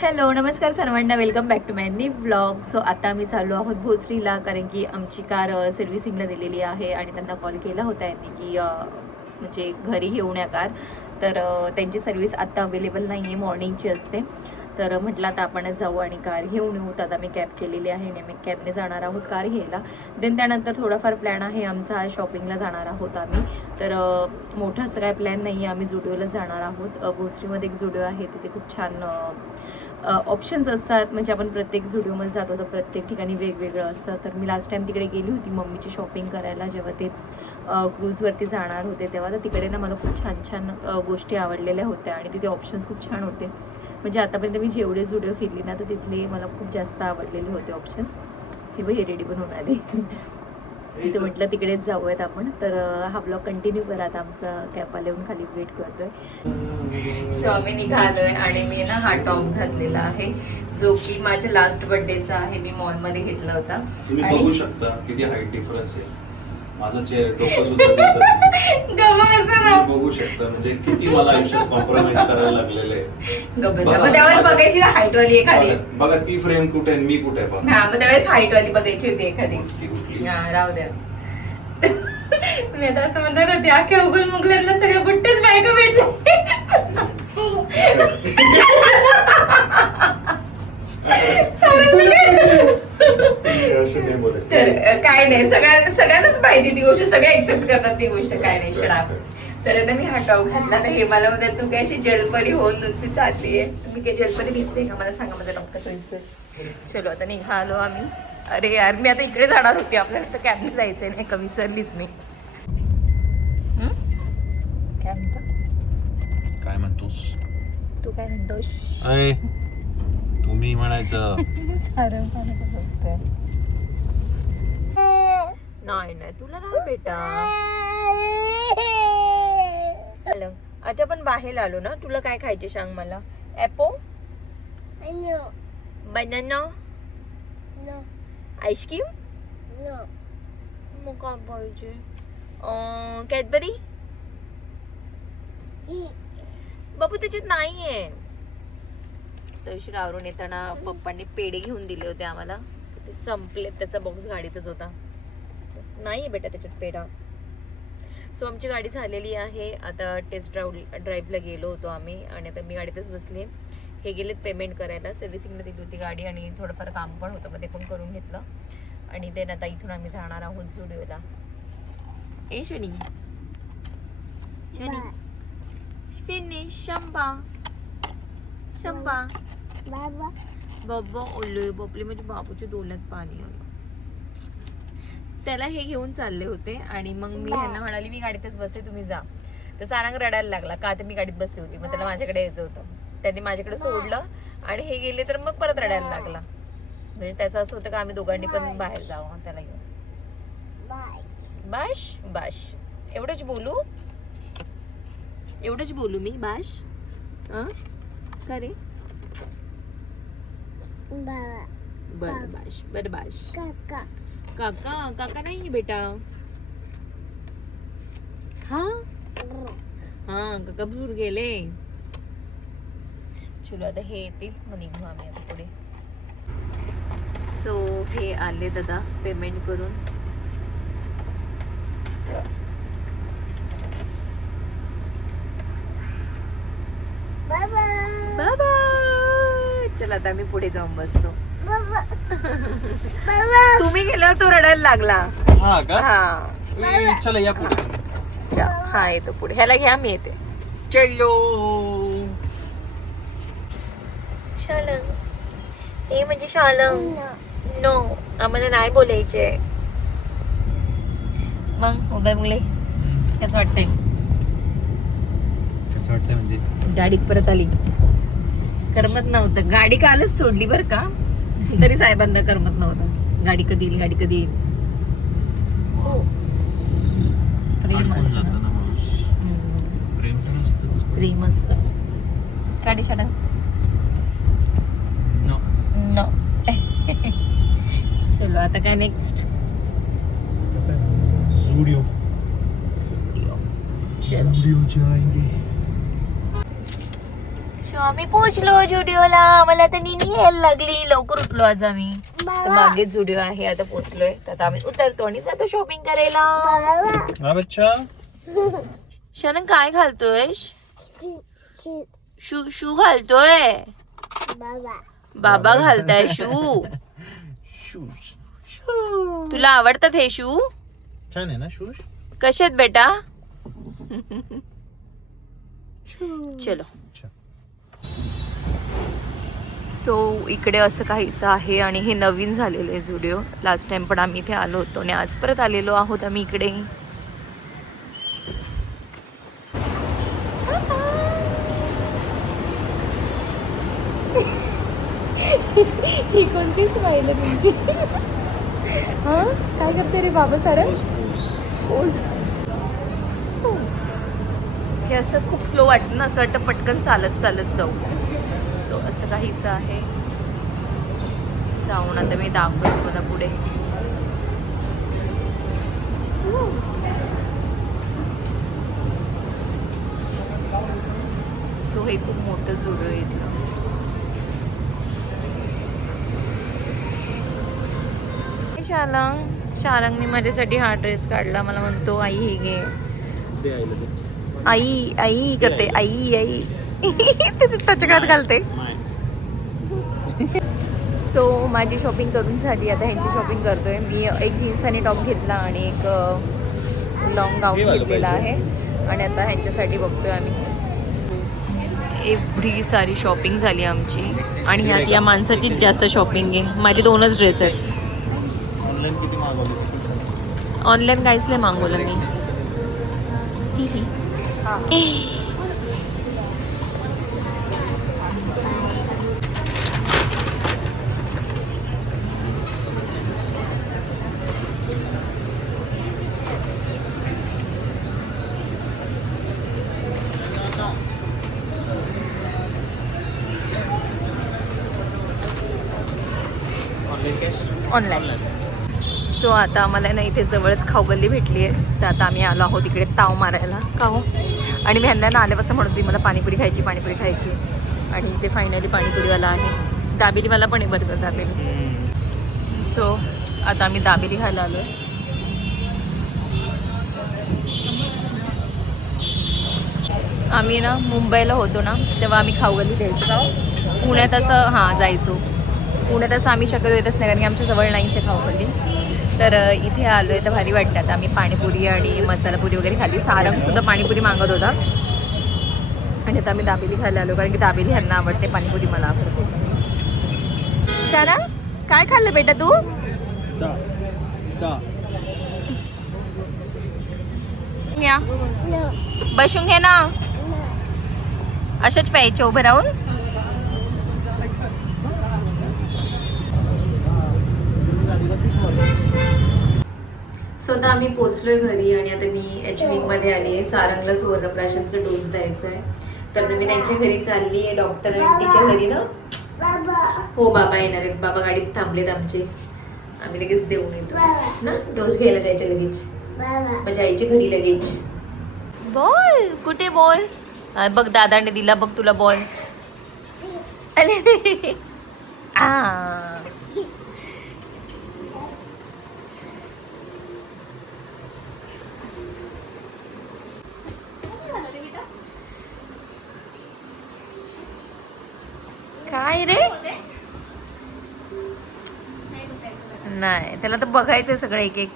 Hello नमस्कार सर्वांना, welcome back to my new vlog. So आता आम्ही चाललो आहोत भोसरीला, कारण की आमची कार सर्व्हिसिंगला दिलेली आहे आणि त्यांना कॉल केला होता यांनी की म्हणजे घरी घेऊन या कार. तर त्यांची सर्व्हिस आत्ता अवेलेबल नाही आहे, मॉर्निंगची असते. तर म्हटलं आता आपणच जाऊ आणि कार घेऊन येऊ. तर आता मी कॅब केलेली आहे आणि आम्ही कॅबने जाणार आहोत कार घ्यायला. देन त्यानंतर थोडाफार प्लॅन आहे आमचा, आज शॉपिंगला जाणार आहोत आम्ही. तर मोठं असं काय प्लॅन नाही आहे, आम्ही जुडिओला जाणार आहोत. भोसरीमध्ये एक जुडिओ आहे, तिथे खूप छान ऑप्शन्स असतात. म्हणजे आपण प्रत्येक जुडिओमध्ये जातो तर प्रत्येक ठिकाणी वेगवेगळं असतं. तर मी लास्ट टाईम तिकडे गेली होती मम्मीची शॉपिंग करायला, जेव्हा ते क्रूजवरती जाणार होते तेव्हा. तर तिकडे ना मला खूप छान छान गोष्टी आवडलेल्या होत्या आणि तिथे ऑप्शन्स खूप छान होते. म्हणजे आतापर्यंत मी जेवढे जुडिओ फिरली ना, तर तिथले मला खूप जास्त आवडलेले होते ऑप्शन्स. हे रेडी पण होणार आहे. तर म्हटलं तिकडेच जाऊयात आपण. तर हा ब्लॉग कंटिन्यू करा. आता आमचा कॅबवाला येऊन खाली वेट करतोय. सो आम्ही निघालोय आणि मी ना हा टॉप घातलेला आहे, जो की माझ्या लास्ट बर्थडेचा आहे. मी मॉलमध्ये घेतला होता. तुम्ही बघू शकता किती हाईट डिफरन्स आहे. माझं डोकं सुद्धा दिसत नाही. बघू शकता म्हणजे किती मला आयुष्यात कॉम्प्रोमाइज करायला लागलेलं आहे. मग त्यावेळेस बघायची ना हाईट वाली एखादी. बघा ती फ्रेम कुठे आहे, मी कुठे आहे बघा. हा, मग त्यावेळेस हाईट वाली बघायची होती एखादी. कुठली हा, राहू द्या. मी आता असं म्हणत होते, अख्ख्या उगल मुगल्यांना सगळ्या बुट्टेच बायका भेटले. तर काय नाही, सगळ्यांनाच माहिती ती गोष्ट, सगळे एक्सेप्ट करतात ती गोष्ट, काय नाही शडा. तर आता मी हा टॉप घातला. तर हे मला म्हणतात तू काय अशी जलपरी होऊन नुसती चालली आहे. तुम्ही काय जलपरी दिसते का? मला सांगा माझा टॉप कसं दिसतोय. चलो आता निघालो आम्ही. अरे यार, मी आता इकडे जाणार होती, आपल्याला तर कॅबने जायचंय, नाही का विसरलीच मी. काय म्हणतो? काय म्हणतोस तू काय म्हणतोस? तुम्ही म्हणायचं. नाही नाही, तुला नाही बेटा. हॅलो, आता आपण बाहेर आलो ना. तुला काय खायचे सांग मला. ऍपो, बनाना, आईस्क्रीम, मग काय पाहिजे? कॅडबरी. बाबू त्याच्यात नाहीये. तशी गावरून येताना पप्पांनी पेढे घेऊन दिले होते आम्हाला, ते संपले. त्याचा बॉक्स गाडीतच होता. नाही बेटा त्याच्यात पेढा. सो आमची गाडी झालेली आहे. आता टेस्ट ड्राईव्हला गेलो होतो आम्ही आणि आता मी गाडीतच बसली. हे गेलेत पेमेंट करायला. सर्व्हिसिंगला दिली होती गाडी आणि थोडंफार काम पण होतं, मग ते पण करून घेतलं. आणि देन आता इथून आम्ही जाणार आहोत जुडिओला. ए शनी शनी फिनिश. शंभा शंभा बाबा ओले बापले, म्हणजे बाबूच्या डोळ्यात पाणी आलं. त्याला हे घेऊन चालले होते आणि मग मी ह्यांना म्हणाली मी गाडीतच बसते, तुम्ही जा. तर सारंग रडायला लागला, का तर मी गाडीत बसली होती. मग त्याला माझ्याकडे यायचं होतं. त्यांनी माझ्याकडे सोडलं आणि हे गेले, तर मग परत रडायला लागला. म्हणजे त्याचं असं होतं का आम्ही दोघांनी पण बाहेर जावं त्याला घेऊन. बाश बाश एवढंच बोलू मी. बाश का रे? बर बाश, बर बाश. काका काका नाही बेटा. हा काका दूर गेले. चलो आता हे येतील, मग निघू आम्ही आता पुढे. सो हे आले दादा पेमेंट करून. बाबा चला आता आम्ही पुढे जाऊन बसतो. तुम्ही गेल्यावर तो रडायला लागला. चला या पुढे. हा येतो पुढे. ह्याला घ्या, मी येते. चलो शालंग. ए म्हणजे शालंग. नो, आम्हाला नाही बोलायचे. मग मुले कसं वाटतंय? म्हणजे गाडी परत आली. करमत नव्हतं. गाडी कालच सोडली बर का, तरी साहेबांना करमत नव्हतं. गाडी कधी येईल. प्रेम असतं, प्रेम असतं. गाडी छाडा. नो. चलो आता काय नेक्स्ट? जुडिओ. चलो जाएंगे. सो आम्ही पोहोचलो जुडिओला. आम्हाला तर नीनी यायला लागली. लवकर उठलो आज आम्ही. तर मागे जुडिओ आहे. आता पोहोचलोय. तर आता आम्ही उतरतो आणि जातो शॉपिंग करायला. बच्चा शरण काय घालतोय? शू शू घालतोय. बाबा घालताय शू. तुला आवडतात हे शू? छान आहे ना शूज. कसे आहेत बेटा? चलो. सो इकडे असं काहीसं आहे आणि हे नवीन झालेलं आहे जुडिओ. लास्ट टाइम पण आम्ही इथे आलो होतो आणि आज परत आलेलो आहोत आम्ही इकडे. ही कोणती स्माईल आहे तुमची? हा काय करते रे बाबा सारं? हे असं खूप स्लो वाटतं ना, असं वाटतं पटकन चालत चालत जाऊ. सो असं काहीसं आहे. जाऊन आता मी दाखवतो मला पुढे. सो हे खूप मोठं जुडो आहे इथलं. शारंगने माझ्यासाठी हा ड्रेस काढला. मला म्हणतो आई हे घे. आई आई करते. आई आई त्याच्या काळात घालते. सो माझी शॉपिंग करून झाली. आता ह्यांची शॉपिंग करतोय मी. एक जीन्स आणि टॉप घेतला आणि एक लॉंग गाऊन घेतलेला आहे आणि आता ह्यांच्यासाठी बघतोय आम्ही. एवढी सारी शॉपिंग झाली आमची आणि ह्यात या माणसाचीच जास्त शॉपिंग आहे. माझे 2च ड्रेस आहेत. ऑनलाईन काहीच नाही मागवलं मी. ऑनलाईन. सो आता आम्हाला ना इथे जवळच खाऊगल्ली भेटली आहे. तर आता आम्ही आलो आहोत इकडे ताव मारायला. खाऊ आणि मी ह्यांना आल्यापासून म्हणत होती मला पाणीपुरी खायची पाणीपुरी खायची. आणि इथे फायनली पाणीपुरीवाला आहे. दाबेलीवाला पण आहे बरं दाबेली. सो आता आम्ही दाबेली खायला आलो. आम्ही ना मुंबईला होतो ना तेव्हा आम्ही खाऊगल्ली द्यायचो. पुण्यात असं हां जायचो. पुण्यात असं आम्ही शक्यतो येतच नाही कारण की आमच्या जवळ नाहीच आहे खाऊगल्ली. तर इथे आलो आहे तर भारी वाटतं. आता आम्ही पाणीपुरी आणि मसालापुरी वगैरे खाल्ली. सारंगसुद्धा पाणीपुरी मागत होता आणि आता आम्ही दाबेली खायला आलो कारण की दाबेली ह्यांना आवडते, पाणीपुरी मला आवडते. शाना काय खाल्लं बेटा तू? या बसून घे ना. अशाच प्यायचे उभं राहून. सो आता आम्ही पोचलोय घरी आणि आता मी HV मध्ये आली आहे. सारंगला सुवर्णप्राशनचा डोस द्यायचा आहे तर मी त्यांच्या घरी चालली आहे. डॉक्टर आंटीच्या घरी ना. हो बाबा येणार आहेत. बाबा गाडीत थांबलेत आमचे. आम्ही लगेच देऊन येतो ना. डोस घ्यायला जायचं लगेच. माझ्या आईच्या घरी लगेच. बॉल कुठे बॉल? बघ दादाने दिला बघ तुला बॉल. अरे काय रे? नाही त्याला तर बघायचंय सगळं एक एक.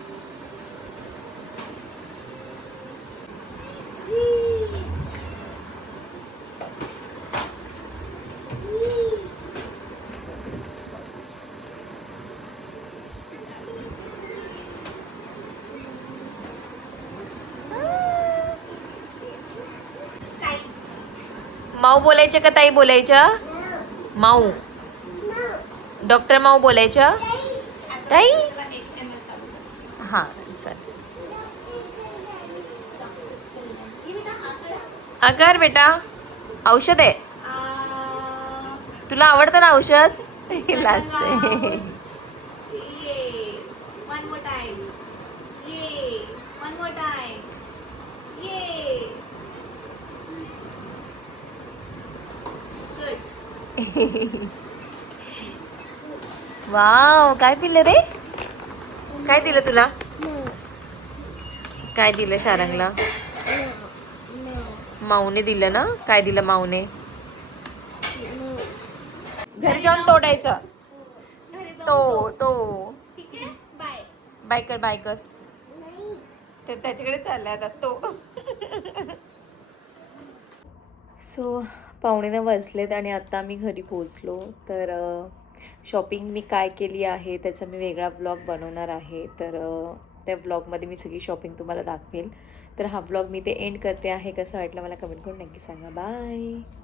माऊ बोलायचं का ताई बोलायचं? माऊ. डॉक्टर माऊ बोलायचं ताई. हां चल. अगर बेटा औषध आहे. तुला आवडतं ना औषध? लास्ट आहे. वाव, काय दिलं रे? काय दिलं तुला? काय दिलं शारंगला? माऊने दिलं ना? काय दिलं माऊने? घरी जाऊन तोडायचं. तो बाय कर, बाय कर. ते त्याच्याकडे चाललाय आता तो. सो 9:15 वाजलेत आणि आता आम्ही घरी पोहोचलो. तर शॉपिंग मी काय केली आहे त्याचा मी वेगळा व्लॉग बनवणार आहे. तर त्या व्लॉगमध्ये मी सगळी शॉपिंग तुम्हाला दाखवेल. तर हा व्लॉग मी ते एंड करते आहे. कसं वाटलं मला कमेंट करून नक्की सांगा. बाय.